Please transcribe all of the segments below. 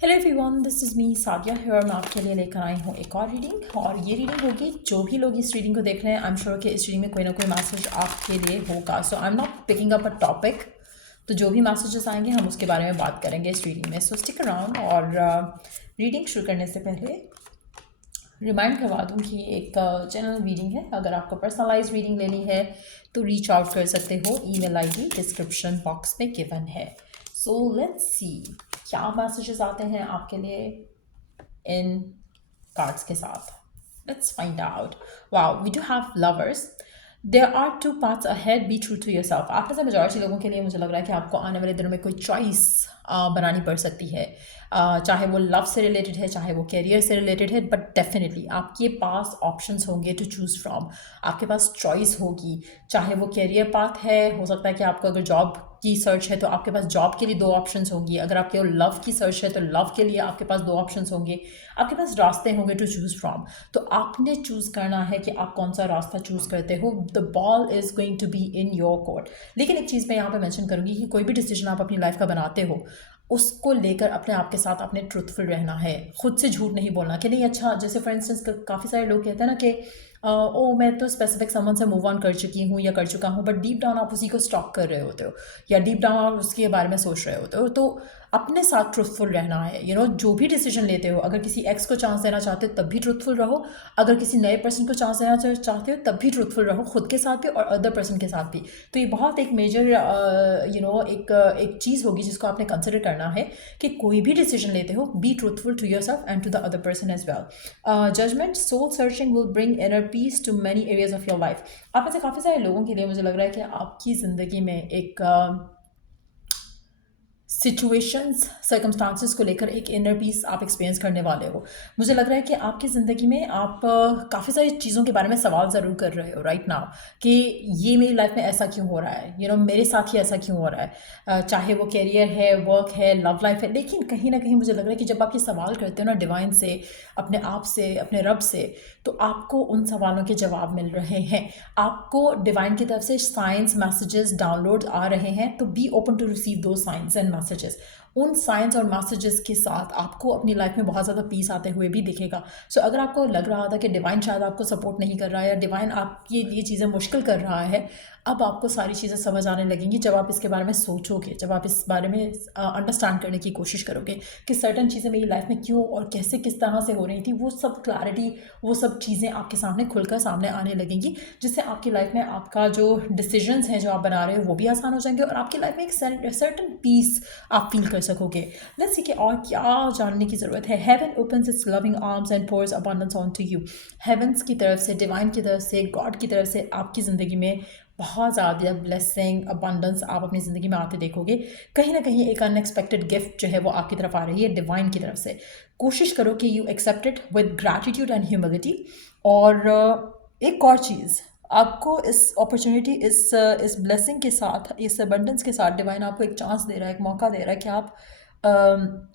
Hello everyone, this is me Sadia है और मैं आपके लिए लेकर आई हूँ एक और रीडिंग। और ये रीडिंग होगी, जो भी लोग इस रीडिंग को देख रहे हैं आई एम श्योर कि इस रीडिंग में कोई ना कोई मैसेज आपके लिए होगा। So I am not picking up a topic, तो जो भी मैसेजेस आएंगे हम उसके बारे में बात करेंगे इस रीडिंग में। सो स्टिक अराउंड। और रीडिंग शुरू करने से पहले रिमाइंड करवा दूँ कि एक जनरल रीडिंग है। अगर आपको पर्सनलाइज रीडिंग लेनी है तो रीच आउट कर सकते हो, ईमेल आईडी डिस्क्रिप्शन बॉक्स में गिवन है। सो लेट्स सी क्या मैसेजेस आते हैं आपके लिए इन कार्ड्स के साथ। Let's find out. Wow, we do have lovers. There are two paths ahead, be true to yourself. आप में से मेजॉरिटी लोगों के लिए मुझे लग रहा है कि आपको आने वाले दिनों में कोई चॉइस बनानी पड़ सकती है। चाहे वो लव से रिलेटेड है, चाहे वो कैरियर से रिलेटेड है, बट डेफिनेटली आपके पास ऑप्शंस होंगे टू चूज़ फ्रॉम। आपके पास चॉइस होगी। चाहे वो कैरियर पाथ है, हो सकता है कि आपको अगर जॉब की सर्च है तो आपके पास जॉब के लिए दो ऑप्शंस होंगी। अगर आपके लव की सर्च है तो लव के लिए आपके पास दो ऑप्शंस होंगे। आपके पास रास्ते होंगे टू चूज़ फ्रॉम। तो आपने चूज़ करना है कि आप कौन सा रास्ता चूज़ करते हो। The ball is going to be in your court. लेकिन एक चीज़ मैं यहाँ पे मेंशन करूँगी कि कोई भी डिसीजन आप अपनी लाइफ का बनाते हो, उसको लेकर अपने आप के साथ अपने ट्रूथफुल रहना है। खुद से झूठ नहीं बोलना कि नहीं अच्छा, जैसे फॉर इंस्टेंस काफ़ी सारे लोग कहते हैं ना कि ओ मैं तो स्पेसिफिक समवन से मूव ऑन कर चुकी हूँ या कर चुका हूँ, बट डीप डाउन आप उसी को स्टॉक कर रहे होते हो या डीप डाउन आप उसके बारे में सोच रहे होते हो। तो अपने साथ ट्रूथफुल रहना है। जो भी डिसीजन लेते हो, अगर किसी एक्स को चांस देना चाहते हो तब भी ट्रूथफुल रहो। अगर किसी नए पर्सन को चांस देना चाहते हो तब भी ट्रूथफुल रहो, खुद के साथ भी और अदर पर्सन के साथ भी। तो ये बहुत एक मेजर एक चीज़ होगी जिसको आपने कंसिडर करना है कि कोई भी डिसीजन लेते हो, be truthful to yourself and to the other person as well. Judgement, soul searching will bring inner peace to many areas of your life. आप में से काफ़ी सारे लोगों के लिए मुझे लग रहा है कि आपकी ज़िंदगी में एक सिचुएशंस सर्कमस्टांसिस को लेकर एक इनर पीस आप एक्सपीरियंस करने वाले हो। मुझे लग रहा है कि आपकी ज़िंदगी में आप काफ़ी सारी चीज़ों के बारे में सवाल ज़रूर कर रहे हो राइट नाउ कि ये मेरी लाइफ में ऐसा क्यों हो रहा है, मेरे साथ ही ऐसा क्यों हो रहा है। चाहे वो कैरियर है, वर्क है, लव लाइफ है। लेकिन कहीं ना कहीं मुझे लग रहा है कि जब आप ये सवाल करते हो ना डिवाइन से, अपने आप से, अपने रब से, तो आपको उन सवालों के जवाब मिल रहे हैं। आपको डिवाइन की तरफ से साइंस मैसेजेस डाउनलोड आ रहे हैं। तो बी ओपन टू रिसीव दो साइंस एंड मैसेजेस। उन साइंस और मैसेजेस के साथ आपको अपनी लाइफ में बहुत ज़्यादा पीस आते हुए भी दिखेगा। सो अगर आपको लग रहा था कि डिवाइन शायद आपको सपोर्ट नहीं कर रहा है या डिवाइन आपके लिए चीज़ें मुश्किल कर रहा है, अब आपको सारी चीज़ें समझ आने लगेंगी जब आप इसके बारे में सोचोगे, जब आप इस बारे में अंडरस्टैंड करने की कोशिश करोगे कि सर्टन चीज़ें मेरी लाइफ में क्यों और कैसे किस तरह से हो रही थी। वो सब क्लैरिटी, वो सब चीज़ें आपके सामने खुलकर सामने आने लगेंगी, जिससे आपकी लाइफ में आपका जो डिसीजंस हैं जो आप बना रहे हो वो भी आसान हो जाएंगे और आपकी लाइफ में एक सर्टन पीस आप फील कर सकोगे। लेट्स सी कि और क्या जानने की ज़रूरत है। Heaven opens its loving arms and pours abundance on to you. Heavens की तरफ से, डिवाइन की तरफ से, गॉड की तरफ से आपकी ज़िंदगी में बहुत ज़्यादा ब्लेसिंग, अबंडेंस आप अपनी ज़िंदगी में आते देखोगे। कहीं ना कहीं एक अनएक्सपेक्टेड गिफ्ट जो है वो आपकी तरफ आ रही है डिवाइन की तरफ से। कोशिश करो कि you accept it with gratitude and humility. और एक और चीज़, आपको इस अपॉर्चुनिटी, इस ब्लेसिंग के साथ, इस अबंडेंस के साथ डिवाइन आपको एक चांस दे रहा है, एक मौका दे रहा है कि आप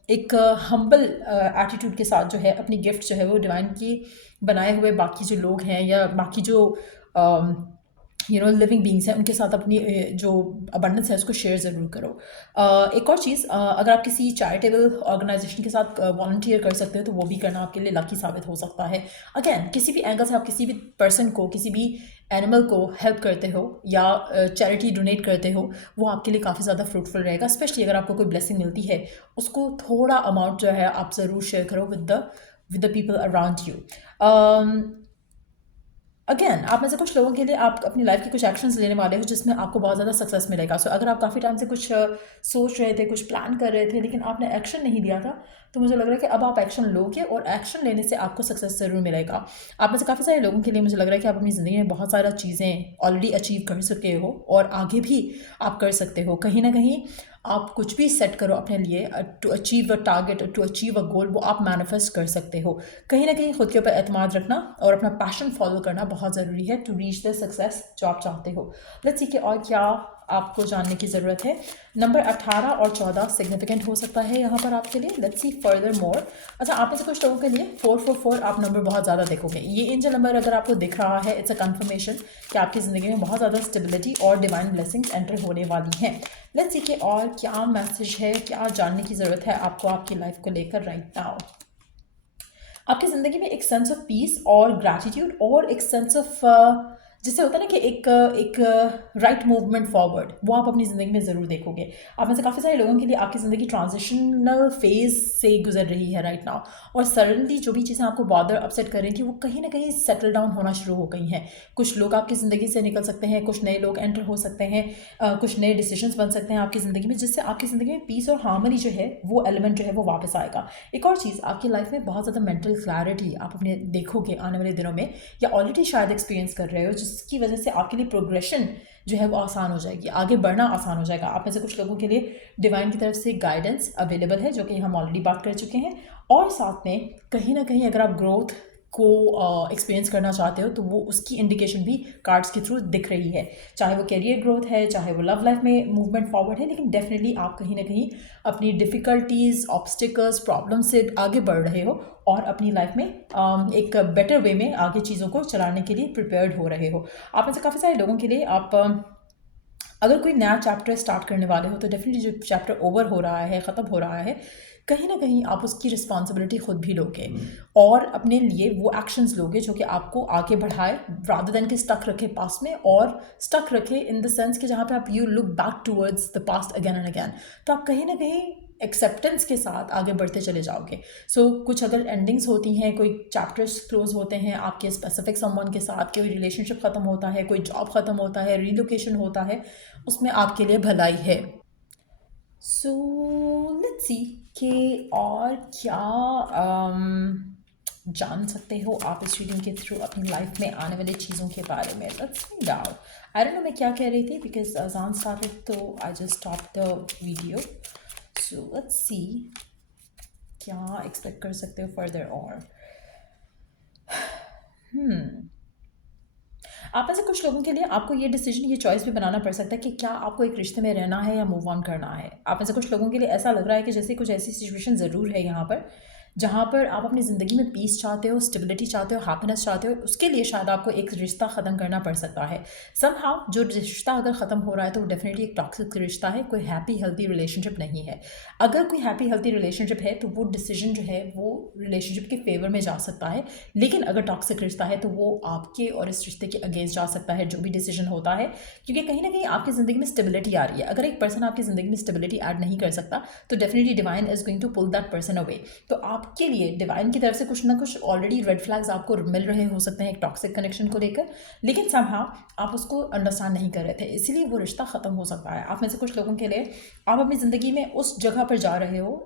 एक हम्बल एटीट्यूड के साथ जो है अपनी गिफ्ट जो है वो डिवाइन की बनाए हुए बाकी जो लोग हैं या बाकी जो लिविंग बींग्स हैं उनके साथ अपनी जो अबंडेंस है उसको शेयर ज़रूर करो। एक और चीज़, अगर आप किसी चैरिटेबल ऑर्गेनाइजेशन के साथ वॉलंटियर कर सकते हो तो वो भी करना आपके लिए लकी साबित हो सकता है। अगेन, किसी भी एंगल से आप किसी भी पर्सन को, किसी भी एनिमल को हेल्प करते हो या चैरिटी डोनेट करते हो, वो आपके लिए काफ़ी ज़्यादा फ्रूटफुल रहेगा। स्पेशली अगर आपको कोई ब्लेसिंग मिलती है, उसको थोड़ा अमाउंट जो है आप ज़रूर शेयर करो with the people around you. Again, आप में से कुछ लोगों के लिए आप अपनी लाइफ के कुछ एक्शंस लेने वाले हो जिसमें आपको बहुत ज़्यादा सक्सेस मिलेगा। सो अगर आप काफ़ी टाइम से कुछ सोच रहे थे, कुछ प्लान कर रहे थे लेकिन आपने एक्शन नहीं लिया था, तो मुझे लग रहा है कि अब आप एक्शन लोगे और एक्शन लेने से आपको सक्सेस ज़रूर मिलेगा। आप में से काफ़ी सारे लोगों के लिए मुझे लग रहा है कि आप अपनी ज़िंदगी में बहुत सारा चीज़ें ऑलरेडी अचीव कर चुके हो और आगे भी आप कर सकते हो। कहीं ना कहीं आप कुछ भी सेट करो अपने लिए to achieve a target, to achieve a goal, वो आप मैनिफेस्ट कर सकते हो। कहीं ना कहीं खुद के ऊपर एतमाद रखना और अपना पैशन फॉलो करना बहुत ज़रूरी है टू रीच द सक्सेस जो आप चाहते हो। लेट्स सी कि और क्या आपको जानने की ज़रूरत है। नंबर 18 और 14 सिग्निफिकेंट हो सकता है यहाँ पर आपके लिए। Let's see further more. अच्छा, आप में से कुछ लोगों के लिए 444 आप नंबर बहुत ज़्यादा देखोगे। ये एंजल नंबर अगर आपको दिख रहा है, इट्स अ कंफर्मेशन कि आपकी ज़िंदगी में बहुत ज़्यादा स्टेबिलिटी और डिवाइन ब्लेसिंग्स एंटर होने वाली हैं। लेट्स सी कि और क्या मैसेज है, क्या जानने की ज़रूरत है आपको आपकी लाइफ को लेकर राइट नाउ। आपकी ज़िंदगी में एक सेंस ऑफ पीस और ग्रैटिट्यूड और एक सेंस ऑफ जिससे होता है ना कि एक राइट मूवमेंट फॉरवर्ड, वो आप अपनी ज़िंदगी में ज़रूर देखोगे। आप में से काफ़ी सारे लोगों के लिए आपकी ज़िंदगी ट्रांजिशनल फेज से गुजर रही है राइट नाउ, और सडनली जो भी चीज़ें आपको बॉदर अपसेट कर रही थी वो कहीं ना कहीं सेटल डाउन होना शुरू हो गई हैं। कुछ लोग आपकी ज़िंदगी से निकल सकते हैं, कुछ नए लोग एंटर हो सकते हैं, कुछ नए डिसीजंस बन सकते हैं आपकी ज़िंदगी में, जिससे आपकी ज़िंदगी में पीस और हार्मनी जो है वो एलिमेंट जो है वो वापस आएगा। एक और चीज़, आपकी लाइफ में बहुत ज़्यादा मेंटल क्लैरिटी आप अपने देखोगे आने वाले दिनों में, या ऑलरेडी शायद एक्सपीरियंस कर रहे हो, जिसकी वजह से आपके लिए प्रोग्रेशन जो है वो आसान हो जाएगी, आगे बढ़ना आसान हो जाएगा। आप में से कुछ लोगों के लिए डिवाइन की तरफ से गाइडेंस अवेलेबल है, जो कि हम ऑलरेडी बात कर चुके हैं। और साथ में कहीं ना कहीं अगर आप ग्रोथ को एक्सपीरियंस करना चाहते हो तो वो उसकी इंडिकेशन भी कार्ड्स के थ्रू दिख रही है, चाहे वो कैरियर ग्रोथ है, चाहे वो लव लाइफ में मूवमेंट फॉरवर्ड है। लेकिन डेफिनेटली आप कहीं ना कहीं अपनी डिफ़िकल्टीज़, ऑब्स्टिकल्स, प्रॉब्लम से आगे बढ़ रहे हो और अपनी लाइफ में एक बेटर वे में आगे चीज़ों को चलाने के लिए प्रिपेयर्ड हो रहे हो। आप में से काफ़ी सारे लोगों के लिए आप अगर कोई नया चैप्टर स्टार्ट करने वाले हो तो डेफिनेटली जो चैप्टर ओवर हो रहा है, ख़त्म हो रहा है, कहीं ना कहीं आप उसकी रिस्पॉन्सिबिलिटी खुद भी लोगे और अपने लिए वो एक्शंस लोगे जो कि आपको आगे बढ़ाए, रादर देन कि स्टक रखे पास में, और स्टक रखे इन द सेंस कि जहाँ पे आप you look back towards the past again and again, तो आप कहीं ना कहीं एक्सेप्टेंस के साथ आगे बढ़ते चले जाओगे। सो कुछ अगर एंडिंग्स होती हैं, कोई चैप्टर्स क्लोज होते हैं आपके स्पेसिफिक समवन के साथ, कोई रिलेशनशिप ख़त्म होता है, कोई जॉब ख़त्म होता है, रीलोकेशन होता है, उसमें आपके लिए भलाई है। सो लेट्स सी कि और क्या जान सकते हो आप इस रीडिंग के थ्रू अपनी लाइफ में आने वाली चीज़ों के बारे में। Let's find out. I don't know मैं क्या कह रही थी, बिकॉज अजान स्टार्टेड तो I just stop the video. So let's see क्या एक्सपेक्ट कर सकते हो फर्दर। और आप में से कुछ लोगों के लिए आपको ये डिसीजन, ये चॉइस भी बनाना पड़ सकता है कि क्या आपको एक रिश्ते में रहना है या मूव ऑन करना है। आप में से कुछ लोगों के लिए ऐसा लग रहा है कि जैसे कुछ ऐसी सिचुएशन ज़रूर है यहाँ पर जहाँ पर आप अपनी ज़िंदगी में पीस चाहते हो, स्टेबिलिटी चाहते हो, हैप्पीनेस चाहते हो, उसके लिए शायद आपको एक रिश्ता ख़त्म करना पड़ सकता है। समहाउ जो रिश्ता अगर ख़त्म हो रहा है तो वो डेफिनेटली एक टॉक्सिक रिश्ता है, कोई हैप्पी हेल्थी रिलेशनशिप नहीं है। अगर कोई हैप्पी हेल्थी रिलेशनशिप है तो वो डिसीजन जो है वो रिलेशनशिप के फेवर में जा सकता है, लेकिन अगर टॉक्सिक रिश्ता है तो वो आपके और इस रिश्ते के अगेंस्ट जा सकता है, जो भी डिसीजन होता है, क्योंकि कहीं ना कहीं आपकी ज़िंदगी में स्टेबिलिटी आ रही है। अगर एक पर्सन आपकी ज़िंदगी में स्टेबिलिटी ऐड नहीं कर सकता तो definitely divine is going to pull that person away. तो आपके लिए डिवाइन की तरफ से कुछ ना कुछ ऑलरेडी रेड फ्लैग्स आपको मिल रहे हो सकते हैं एक टॉक्सिक कनेक्शन को लेकर, लेकिन समहाउ आप उसको अंडरस्टैंड नहीं कर रहे थे, इसीलिए वो रिश्ता ख़त्म हो सकता है। आप में से कुछ लोगों के लिए आप अपनी ज़िंदगी में उस जगह पर जा रहे हो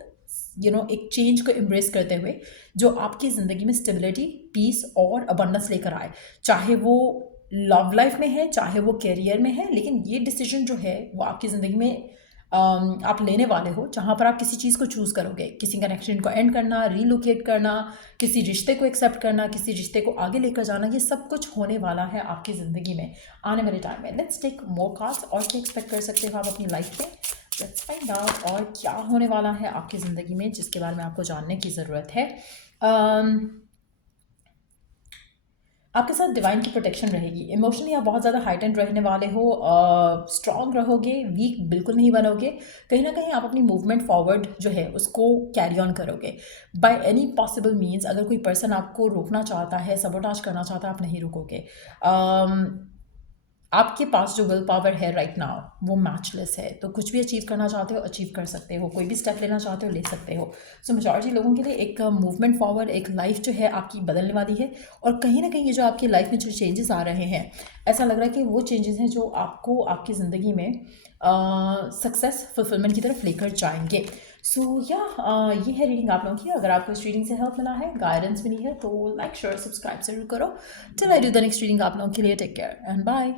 एक चेंज को एम्ब्रेस करते हुए जो आपकी ज़िंदगी में स्टेबिलिटी, पीस और अबंडेंस लेकर आए, चाहे वो लव लाइफ में है, चाहे वो कैरियर में है। लेकिन ये डिसीजन जो है वो आपकी ज़िंदगी में आप लेने वाले हो, जहाँ पर आप किसी चीज़ को चूज़ करोगे, किसी कनेक्शन को एंड करना, रीलोकेट करना, किसी रिश्ते को एक्सेप्ट करना, किसी रिश्ते को आगे लेकर जाना, ये सब कुछ होने वाला है आपकी ज़िंदगी में आने वाले टाइम में। Let's take more cards. और क्या एक्सपेक्ट कर सकते हो आप अपनी लाइफ में। लेट्स फाइंड आउट और क्या होने वाला है आपकी ज़िंदगी में जिसके बारे में आपको जानने की ज़रूरत है। आपके साथ डिवाइन की प्रोटेक्शन रहेगी। इमोशनली आप बहुत ज़्यादा हाइटेंड रहने वाले हो, स्ट्रॉन्ग रहोगे, वीक बिल्कुल नहीं बनोगे। कहीं ना कहीं आप अपनी मूवमेंट फॉरवर्ड जो है उसको कैरी ऑन करोगे बाय एनी पॉसिबल मीन्स। अगर कोई पर्सन आपको रोकना चाहता है, सबोटाज करना चाहता है, आप नहीं रुकोगे। आपके पास जो विल पावर है राइट नाउ वो मैचलेस है, तो कुछ भी अचीव करना चाहते हो अचीव कर सकते हो, कोई भी स्टेप लेना चाहते हो ले सकते हो। सो मेजॉरिटी लोगों के लिए एक मूवमेंट फॉरवर्ड, एक लाइफ जो है आपकी बदलने वाली है। और कहीं ना कहीं ये जो आपकी लाइफ में जो चेंजेस आ रहे हैं, ऐसा लग रहा है कि वो चेंजेस हैं जो आपको आपकी ज़िंदगी में सक्सेस फुलफिलमेंट की तरफ लेकर जाएंगे। सो या ये है रीडिंग आप लोगों की। अगर आपको इस रीडिंग से हेल्प मिला है, गाइडेंस मिली है, तो लाइक शेयर सब्सक्राइब जरूर करो। Till I do the next reading आप लोगों के लिए टेक केयर एंड बाय।